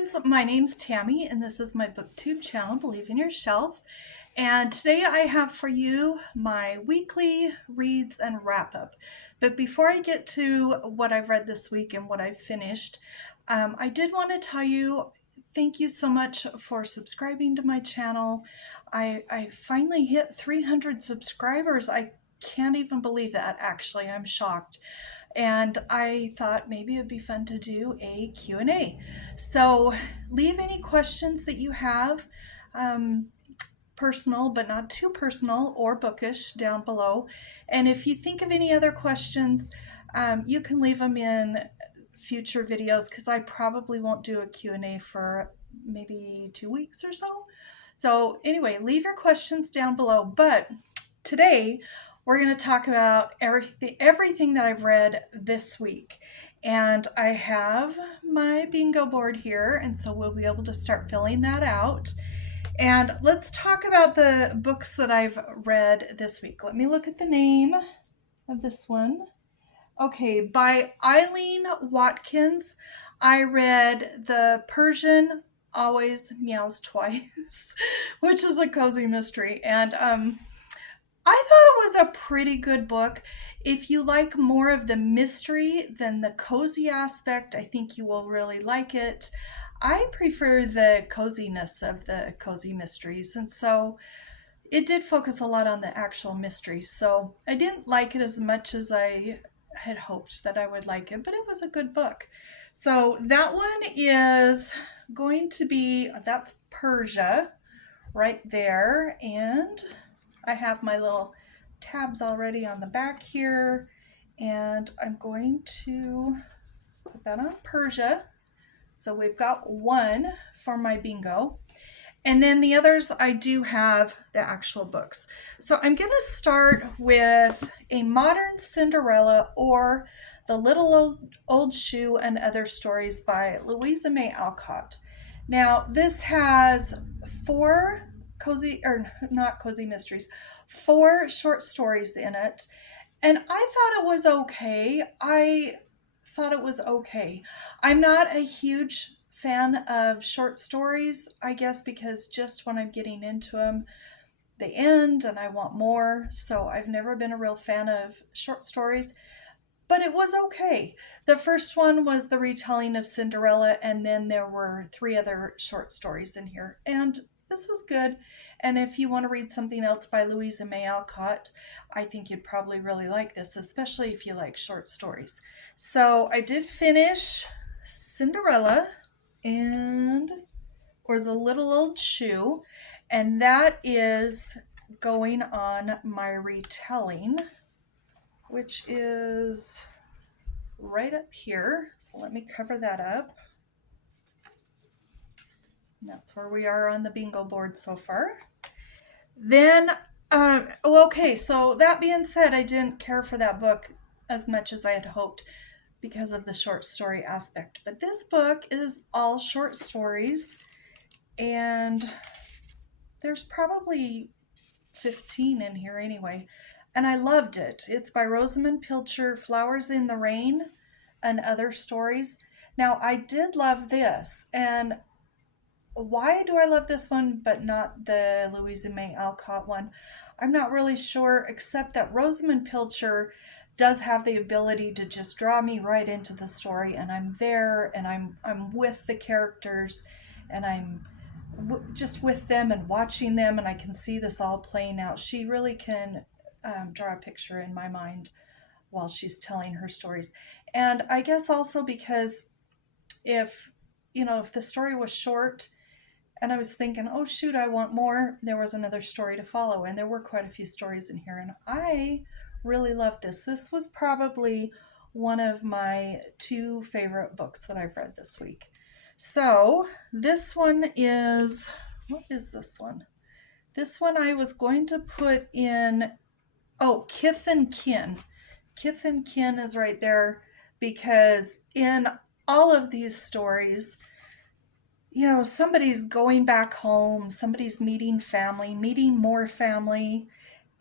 friends, my name's Tammy and this is my booktube channel, Believe in Yourself. And today I have for you my weekly reads and wrap up. But before I get to what I've read this week and what I've finished, I did want to tell you thank you so much for subscribing to my channel. I finally hit 300 subscribers. I can't even believe that, actually. I'm shocked. And I thought maybe it'd be fun to do a Q&A. So leave any questions that you have, personal but not too personal or bookish, down below. And if you think of any other questions, you can leave them in future videos, because I probably won't do a Q&A for maybe 2 weeks or so. So anyway, leave your questions down below. But today we're going to talk about everything that I've read this week. And I have my bingo board here, and so we'll be able to start filling that out. And let's talk about the books that I've read this week. Let me look at the name of this one. Okay, by Eileen Watkins. I read the Persian Always Meows Twice, which is a cozy mystery. And I thought it was a pretty good book. If you like more of the mystery than the cozy aspect, I think you will really like it. I prefer the coziness of the cozy mysteries, and so it did focus a lot on the actual mysteries. So I didn't like it as much as I had hoped that I would like it, but it was a good book. So that one is going to be, that's Persia right there, and I have my little tabs already on the back here, and I'm going to put that on Persia. So we've got one for my bingo. And then the others, I do have the actual books. So I'm going to start with A Modern Cinderella, or The Little Old Shoe and Other Stories by Louisa May Alcott. Now, this has four short stories in it. And I thought it was okay. I'm not a huge fan of short stories, I guess, because just when I'm getting into them, they end and I want more. So I've never been a real fan of short stories, but it was okay. The first one was the retelling of Cinderella, and then there were 3 other short stories in here, and this was good. And if you want to read something else by Louisa May Alcott, I think you'd probably really like this, especially if you like short stories. So I did finish Cinderella or The Little Old Shoe, and that is going on my retelling, which is right up here. So let me cover that up. And that's where we are on the bingo board so far. Then, okay, so that being said, I didn't care for that book as much as I had hoped because of the short story aspect. But this book is all short stories, and there's probably 15 in here anyway. And I loved it. It's by Rosamunde Pilcher, Flowers in the Rain and Other Stories. Now, I did love this, and why do I love this one but not the Louisa May Alcott one? I'm not really sure, except that Rosamunde Pilcher does have the ability to just draw me right into the story, and I'm there, and I'm with the characters, and I'm just with them and watching them, and I can see this all playing out. She really can draw a picture in my mind while she's telling her stories. And I guess also because if the story was short and I was thinking, oh shoot, I want more, there was another story to follow, and there were quite a few stories in here, and I really loved this. This was probably one of my 2 favorite books that I've read this week. So this one is, what is this one? This one I was going to put in, Kith and Kin. Kith and Kin is right there, because in all of these stories, somebody's going back home, somebody's meeting family, meeting more family,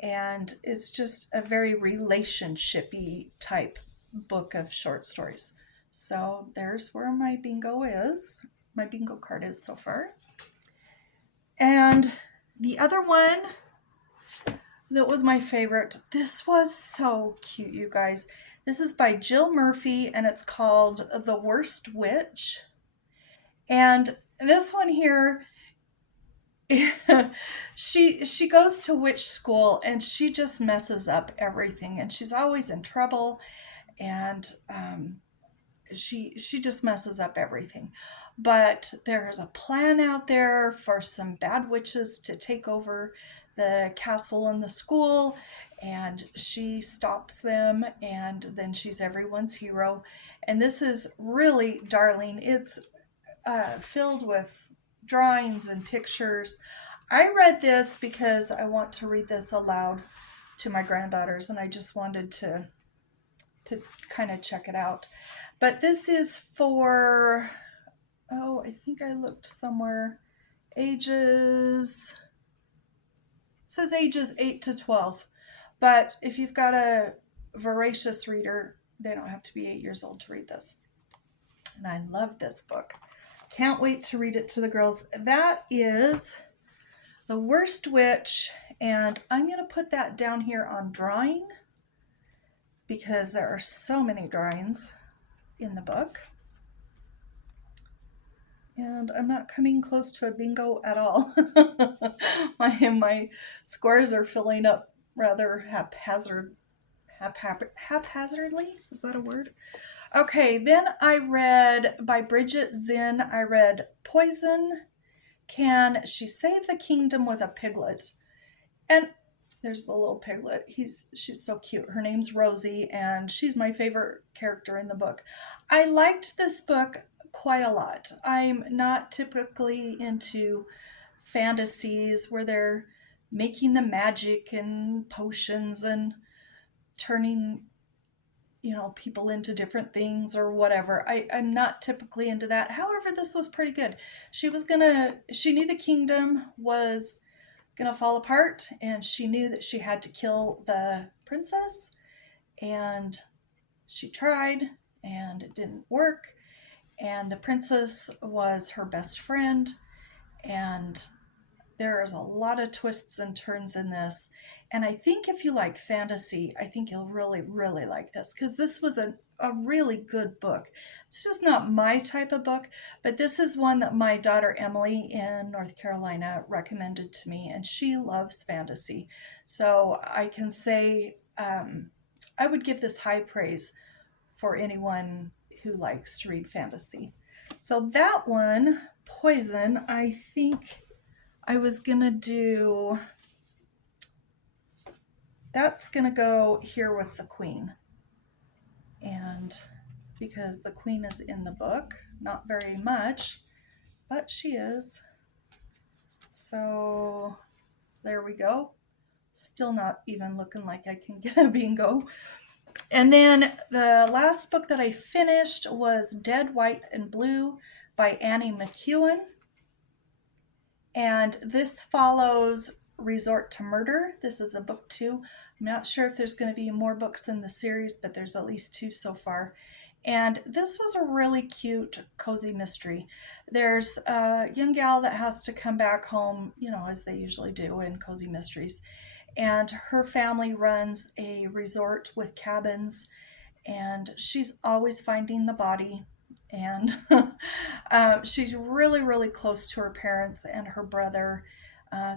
and it's just a very relationshipy type book of short stories. So there's where my bingo is. my bingo card is so far. And the other one that was my favorite, this was so cute, you guys. This is by Jill Murphy, and it's called The Worst Witch. And this one here, she goes to witch school, and she just messes up everything, and she's always in trouble, and she just messes up everything. But there's a plan out there for some bad witches to take over the castle and the school, and she stops them, and then she's everyone's hero. And this is really darling. It's filled with drawings and pictures. I read this because I want to read this aloud to my granddaughters, and I just wanted to kind of check it out. But this is for, I think I looked somewhere, ages, it says ages 8 to 12. But if you've got a voracious reader, they don't have to be 8 years old to read this. And I love this book. Can't wait to read it to the girls. That is The Worst Witch, and I'm going to put that down here on drawing because there are so many drawings in the book. And I'm not coming close to a bingo at all. my squares are filling up rather haphazardly. Is that a word? Okay, then I read by Bridget Zinn, I read Poison. Can She Save the Kingdom with a Piglet? And there's the little piglet. She's so cute. Her name's Rosie, and she's my favorite character in the book. I liked this book quite a lot. I'm not typically into fantasies where they're making the magic and potions and turning, people into different things or whatever. I'm not typically into that. However, this was pretty good. She knew the kingdom was gonna fall apart, and she knew that she had to kill the princess, and she tried, and it didn't work, and the princess was her best friend, and there's a lot of twists and turns in this. And I think if you like fantasy, I think you'll really, really like this, because this was a really good book. It's just not my type of book, but this is one that my daughter Emily in North Carolina recommended to me, and she loves fantasy. So I can say I would give this high praise for anyone who likes to read fantasy. So that one, Poison, I think I was gonna do, that's gonna go here with the Queen. And because the Queen is in the book, not very much, but she is. So there we go. Still not even looking like I can get a bingo. And then the last book that I finished was Dead, White, and Blue by Annie McEwan. And this follows Resort to Murder. This is a book 2. I'm not sure if there's going to be more books in the series, but there's at least 2 so far. And this was a really cute, cozy mystery. There's a young gal that has to come back home, as they usually do in cozy mysteries. And her family runs a resort with cabins, and she's always finding the body. And she's really, really close to her parents and her brother.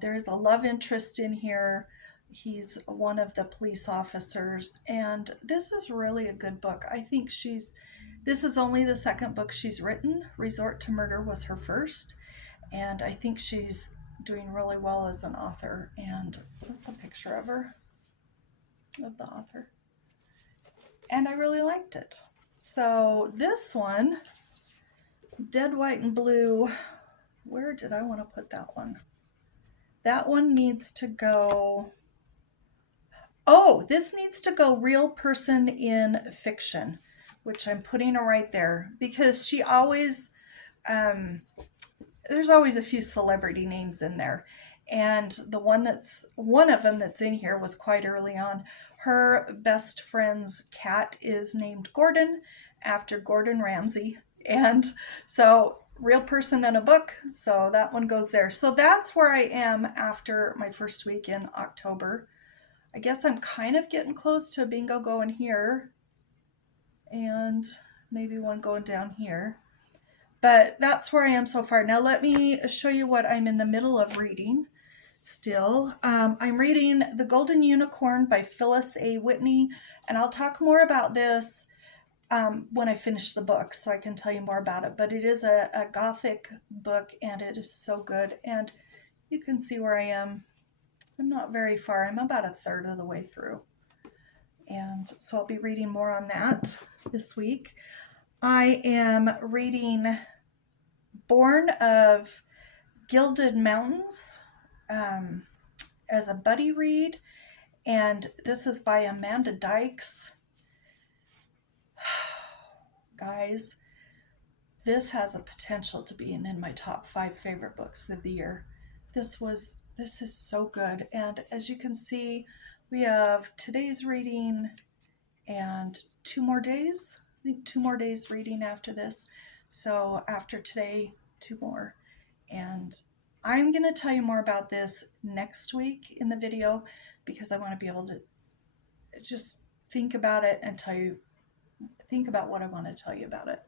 There's a love interest in here. He's one of the police officers, and this is really a good book. I think this is only the second book she's written. Resort to Murder was her first, and I think she's doing really well as an author. And that's a picture of her, of the author. And I really liked it. So this one, Dead, White, and Blue, where did I want to put that one? That one needs to go, this needs to go Real Person in Fiction, which I'm putting her right there, because she always, there's always a few celebrity names in there. And one of them that's in here was quite early on. Her best friend's cat is named Gordon, after Gordon Ramsay. And so real person in a book, so that one goes there. So that's where I am after my first week in October. I guess I'm kind of getting close to a bingo going here, and maybe one going down here. But that's where I am so far. Now let me show you what I'm in the middle of reading still. I'm reading The Golden Unicorn by Phyllis A. Whitney, and I'll talk more about this when I finish the book, so I can tell you more about it. But it is a gothic book, and it is so good. And you can see where I am. I'm not very far. I'm about a third of the way through. And so I'll be reading more on that this week. I am reading Born of Gilded Mountains as a buddy read, and this is by Amanda Dykes. Guys, this has a potential to be in my top 5 favorite books of the year. This is so good, and as you can see, we have today's reading and 2 more days. I think 2 more days reading after this. So after today, 2 more. And I'm going to tell you more about this next week in the video, because I want to be able to just think about it and think about what I want to tell you about it.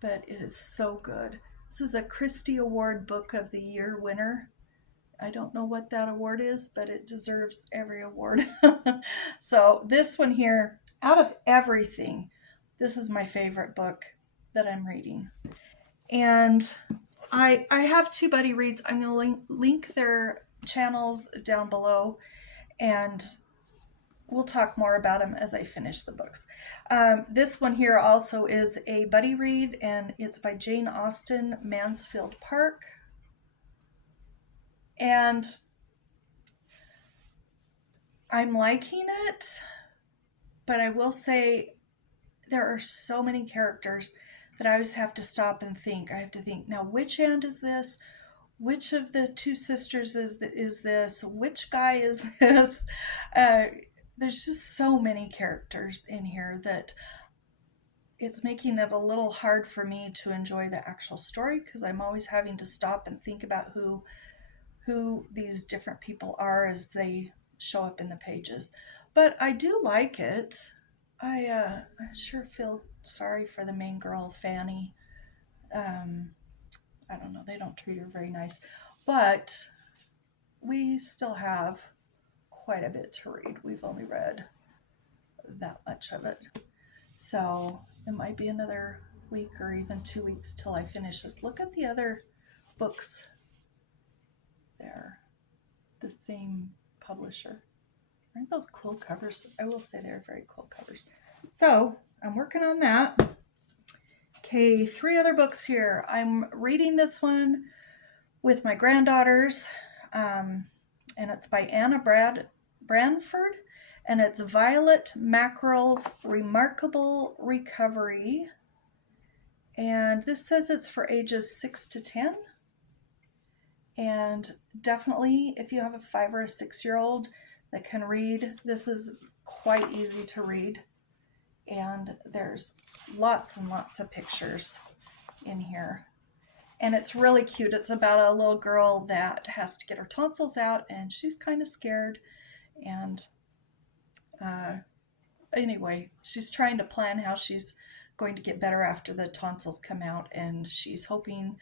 But it is so good. This is a Christie Award Book of the Year winner. I don't know what that award is, but it deserves every award. So this one here, out of everything, this is my favorite book that I'm reading. And I have 2 buddy reads. I'm going to link their channels down below, and we'll talk more about them as I finish the books. This one here also is a buddy read, and it's by Jane Austen, MansfieldPark. And I'm liking it, but I will say there are so many characters that I always have to stop and think. I have to think, now which aunt is this? Which of the 2 sisters is this? Which guy is this? There's just so many characters in here that it's making it a little hard for me to enjoy the actual story, because I'm always having to stop and think about who these different people are as they show up in the pages. But I do like it. I sure feel sorry for the main girl, Fanny. I don't know, they don't treat her very nice. But we still have quite a bit to read. We've only read that much of it. So it might be another week or even 2 weeks till I finish this. Look at the other books there. The same publisher. Aren't those cool covers? I will say they're very cool covers. So I'm working on that. Okay, 3 other books here. I'm reading this one with my granddaughters, and it's by Anna Branford, and it's Violet Mackerel's Remarkable Recovery. And this says it's for ages 6 to 10. And definitely, if you have a 5 or a 6-year-old that can read, this is quite easy to read. And there's lots and lots of pictures in here. And it's really cute. It's about a little girl that has to get her tonsils out, and she's kind of scared. And anyway, she's trying to plan how she's going to get better after the tonsils come out, and she's hoping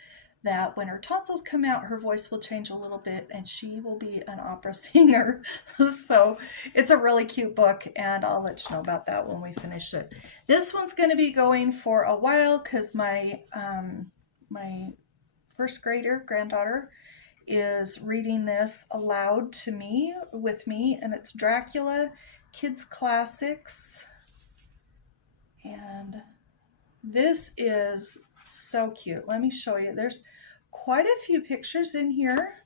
that when her tonsils come out, her voice will change a little bit and she will be an opera singer. So it's a really cute book, and I'll let you know about that when we finish it. This one's going to be going for a while, because my first grader granddaughter is reading this aloud to me, with me, and it's Dracula Kids Classics. And this is so cute. Let me show you. There's quite a few pictures in here.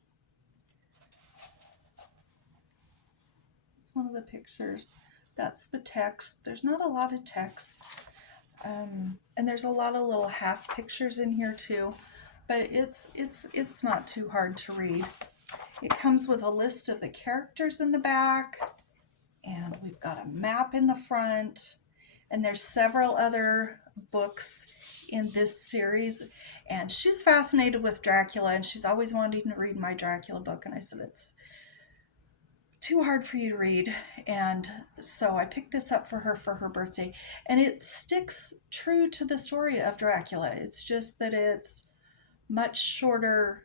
It's one of the pictures. That's the text. There's not a lot of text. And there's a lot of little half pictures in here too. But it's not too hard to read. It comes with a list of the characters in the back, and we've got a map in the front, and there's several other books in this series. And she's fascinated with Dracula, and she's always wanting to read my Dracula book. And I said, it's too hard for you to read. And so I picked this up for her birthday. And it sticks true to the story of Dracula. It's just that it's much shorter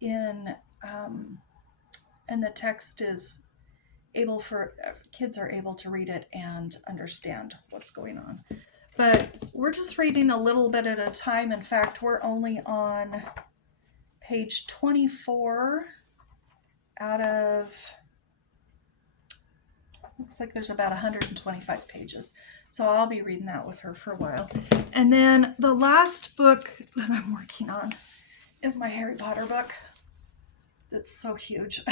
in, and the text is able for kids are able to read it and understand what's going on. But we're just reading a little bit at a time. In fact, we're only on page 24 out of, looks like there's about 125 pages. So I'll be reading that with her for a while. And then the last book that I'm working on is my Harry Potter book. That's so huge.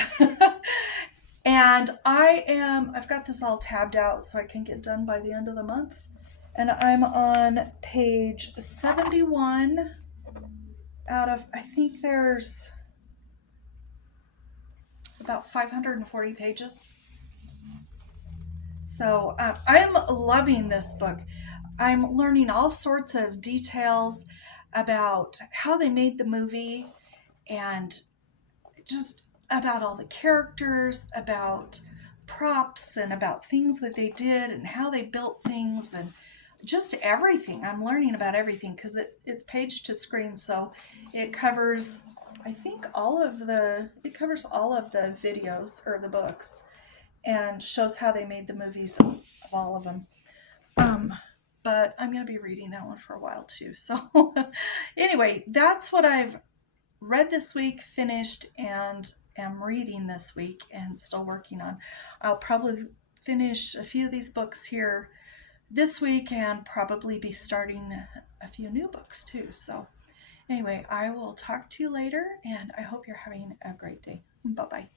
And I've got this all tabbed out so I can get done by the end of the month. And I'm on page 71 out of, I think there's about 540 pages. So I'm loving this book. I'm learning all sorts of details about how they made the movie and just about all the characters, about props, and about things that they did and how they built things and just everything. I'm learning about everything because it's page to screen, so it covers, I think, it covers all of the videos or the books and shows how they made the movies of all of them. But I'm going to be reading that one for a while too. So anyway, that's what I've read this week, finished, and am reading this week and still working on. I'll probably finish a few of these books here this week and probably be starting a few new books too. So anyway, I will talk to you later, and I hope you're having a great day. Bye-bye.